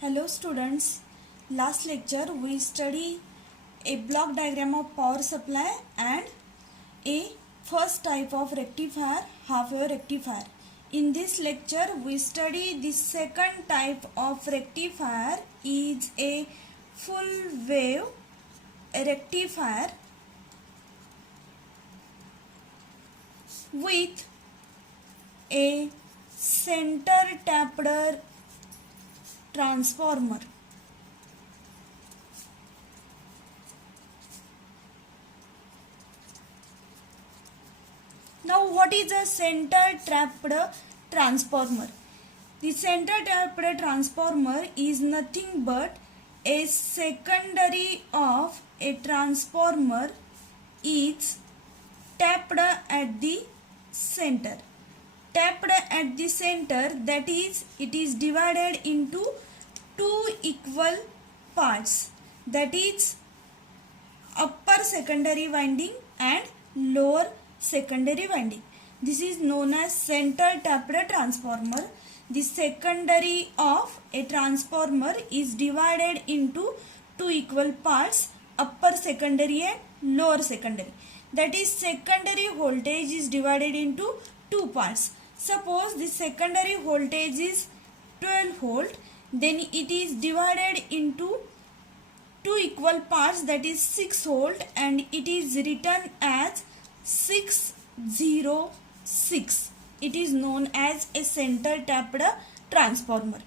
Hello students, last lecture we study a block diagram of power supply and a first type of rectifier, half wave rectifier. In this lecture we study the second type of rectifier is a full wave rectifier with a center tapped transformer. Now what is a center tapped transformer? The center tapped transformer is nothing but a secondary of a transformer is tapped at the center. Tapped at the center, that is, it is divided into two equal parts, that is upper secondary winding and lower secondary winding. This is known as center tapped transformer. The secondary of a transformer is divided into two equal parts, upper secondary and lower secondary. That is, secondary voltage is divided into two parts. Suppose the secondary voltage is 12 volt, then it is divided into two equal parts, that is 6 volt, and it is written as 606. It is known as a center tapped transformer.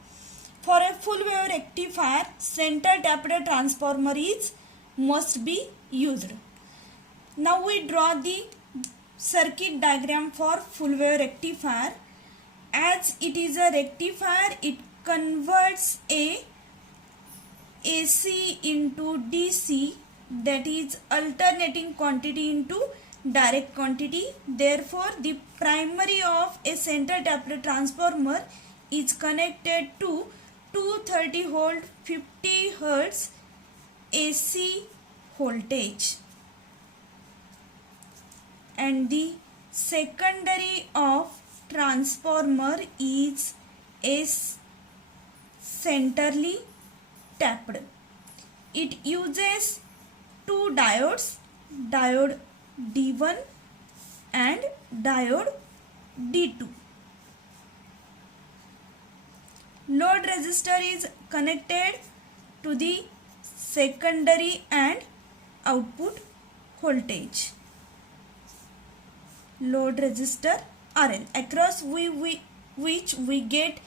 For a full wave rectifier, center tapped transformer must be used. Now we draw the circuit diagram for full wave rectifier. As it is a rectifier, it converts a AC into DC, that is alternating quantity into direct quantity. Therefore, the primary of a center tapped transformer is connected to 230 volt 50 Hz AC voltage, and the secondary of transformer is centrally tapped. It uses two diodes, diode D1 and diode D2. Load resistor is connected to the secondary and output voltage. Load resistor RL, across which we get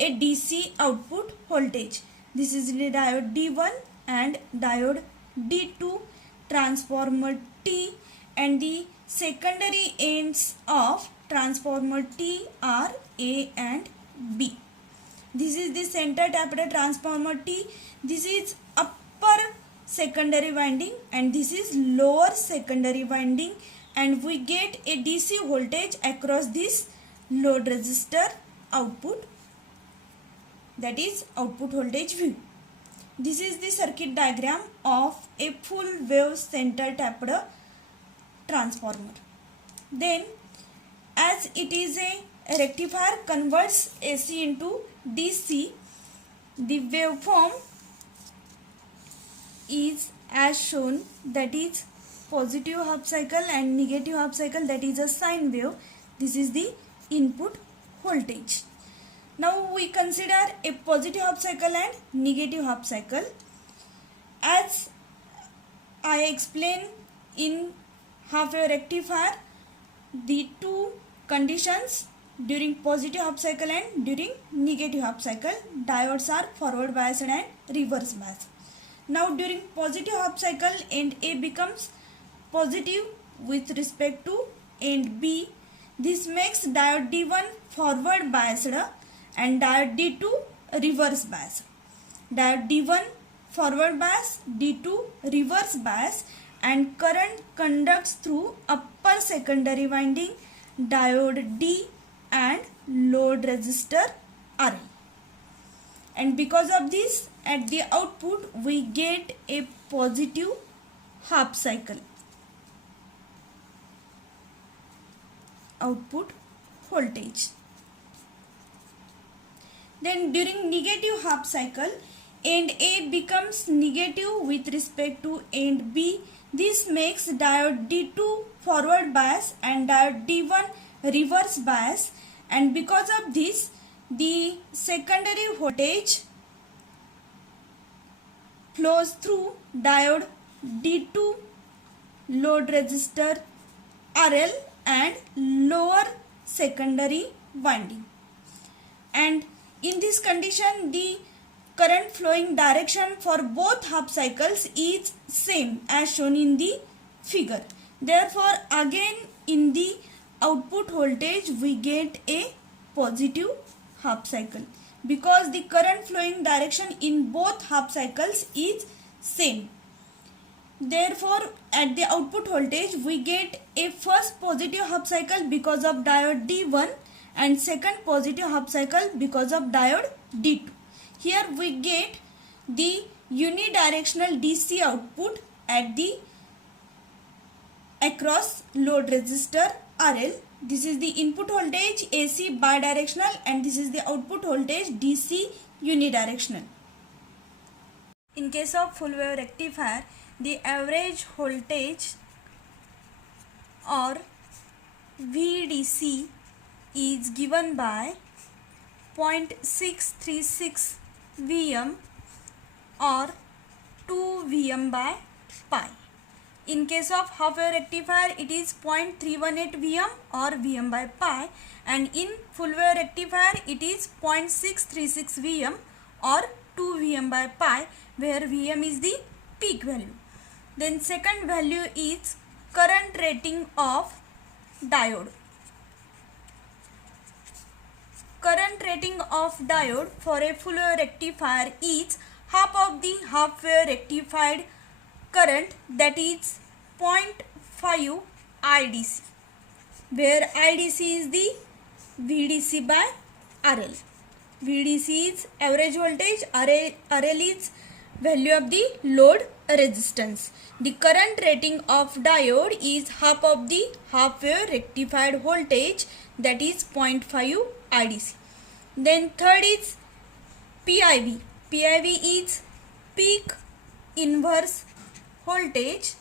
a DC output voltage. This is the diode D1 and diode D2, transformer T, and the secondary ends of transformer T are A and B. This is the center tapped transformer T. This is upper secondary winding and this is lower secondary winding, and we get a DC voltage across this load resistor output, that is output voltage V. This is the circuit diagram of a full wave center tapped transformer. Then, as it is a rectifier converts AC into DC, the waveform is as shown, that is positive half cycle and negative half cycle, that is a sine wave. This is the input voltage. Now we consider a positive half cycle and negative half cycle. As I explained in half wave rectifier, the two conditions during positive half cycle and during negative half cycle, diodes are forward biased and reverse biased. Now during positive half cycle, end A becomes positive with respect to end B. This makes diode D1 forward biased and diode D2 reverse bias. Diode D1 forward bias, D2 reverse bias, and current conducts through upper secondary winding, diode D and load resistor RL. And because of this, at the output we get a positive half cycle. Output voltage. Then during negative half cycle, end A becomes negative with respect to end B. This makes diode D2 forward bias and diode D1 reverse bias, and because of this the secondary voltage flows through diode D2 load resistor RL and lower secondary winding, and in this condition the current flowing direction for both half cycles is same as shown in the figure. Therefore again in the output voltage we get a positive half cycle because the current flowing direction in both half cycles is same. Therefore at the output voltage we get a first positive half cycle because of diode D1 and second positive half cycle because of diode D2. Here we get the unidirectional DC output at the across load resistor RL. This is the input voltage AC bidirectional and this is the output voltage DC unidirectional. In case of full wave rectifier, the average voltage or VDC is given by 0.636 Vm or 2 Vm by pi. In case of half wave rectifier it is 0.318 Vm or Vm by pi, and in full wave rectifier it is 0.636 Vm or 2 Vm by pi, where Vm is the peak value. Then second value is current rating of diode. Current rating of diode for a full wave rectifier is half of the half wave rectified current, that is 0.5 IDC, where IDC is the VDC by RL. VDC is average voltage, RL is value of the load resistance. The current rating of diode is half of the half wave rectified voltage, that is 0.5 IDC. Then third is PIV. PIV is peak inverse voltage.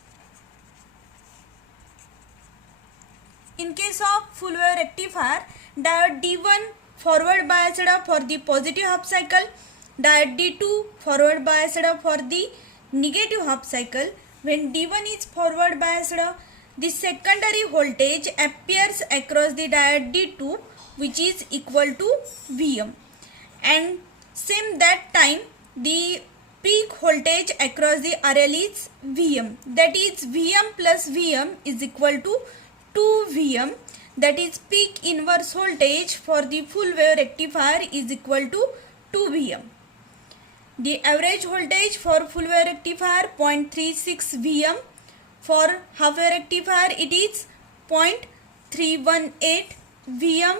In case of full wave rectifier, diode D1 forward biased for the positive half cycle, diode D2 forward biased for the negative half cycle. When D1 is forward biased, the secondary voltage appears across the diode D2, which is equal to Vm, and same that time the peak voltage across the RL is Vm, that is Vm plus Vm is equal to 2 Vm, that is peak inverse voltage for the full wave rectifier is equal to 2 Vm. The average voltage for full wave rectifier 0.36 Vm, for half wave rectifier it is 0.318 Vm.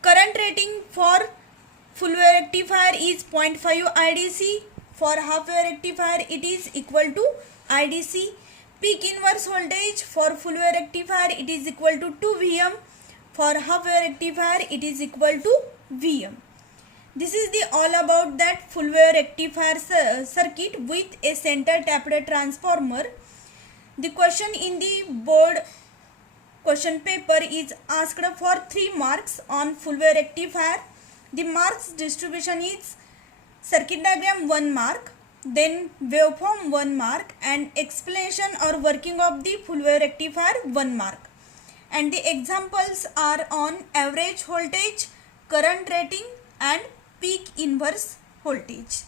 Current rating for full wave rectifier is 0.5 IDC, for half wave rectifier it is equal to IDC. Peak inverse voltage for full wave rectifier it is equal to 2 Vm, for half wave rectifier it is equal to Vm. This is the all about that full wave rectifier circuit with a center tapped transformer. The question in the board question paper is asked for 3 marks on full wave rectifier. The marks distribution is circuit diagram 1 mark, then waveform 1 mark, and explanation or working of the full wave rectifier 1 mark. And the examples are on average voltage, current rating and peak inverse voltage.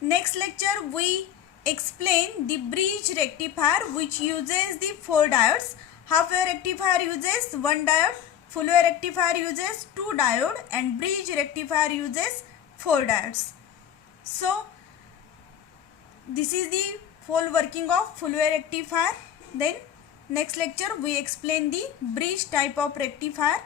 Next lecture we explain the bridge rectifier, which uses the 4 diodes. Half wave rectifier uses 1 diode, full wave rectifier uses 2 diode, and bridge rectifier uses 4 diodes. So this is the full working of full wave rectifier. Then next lecture we explain the bridge type of rectifier.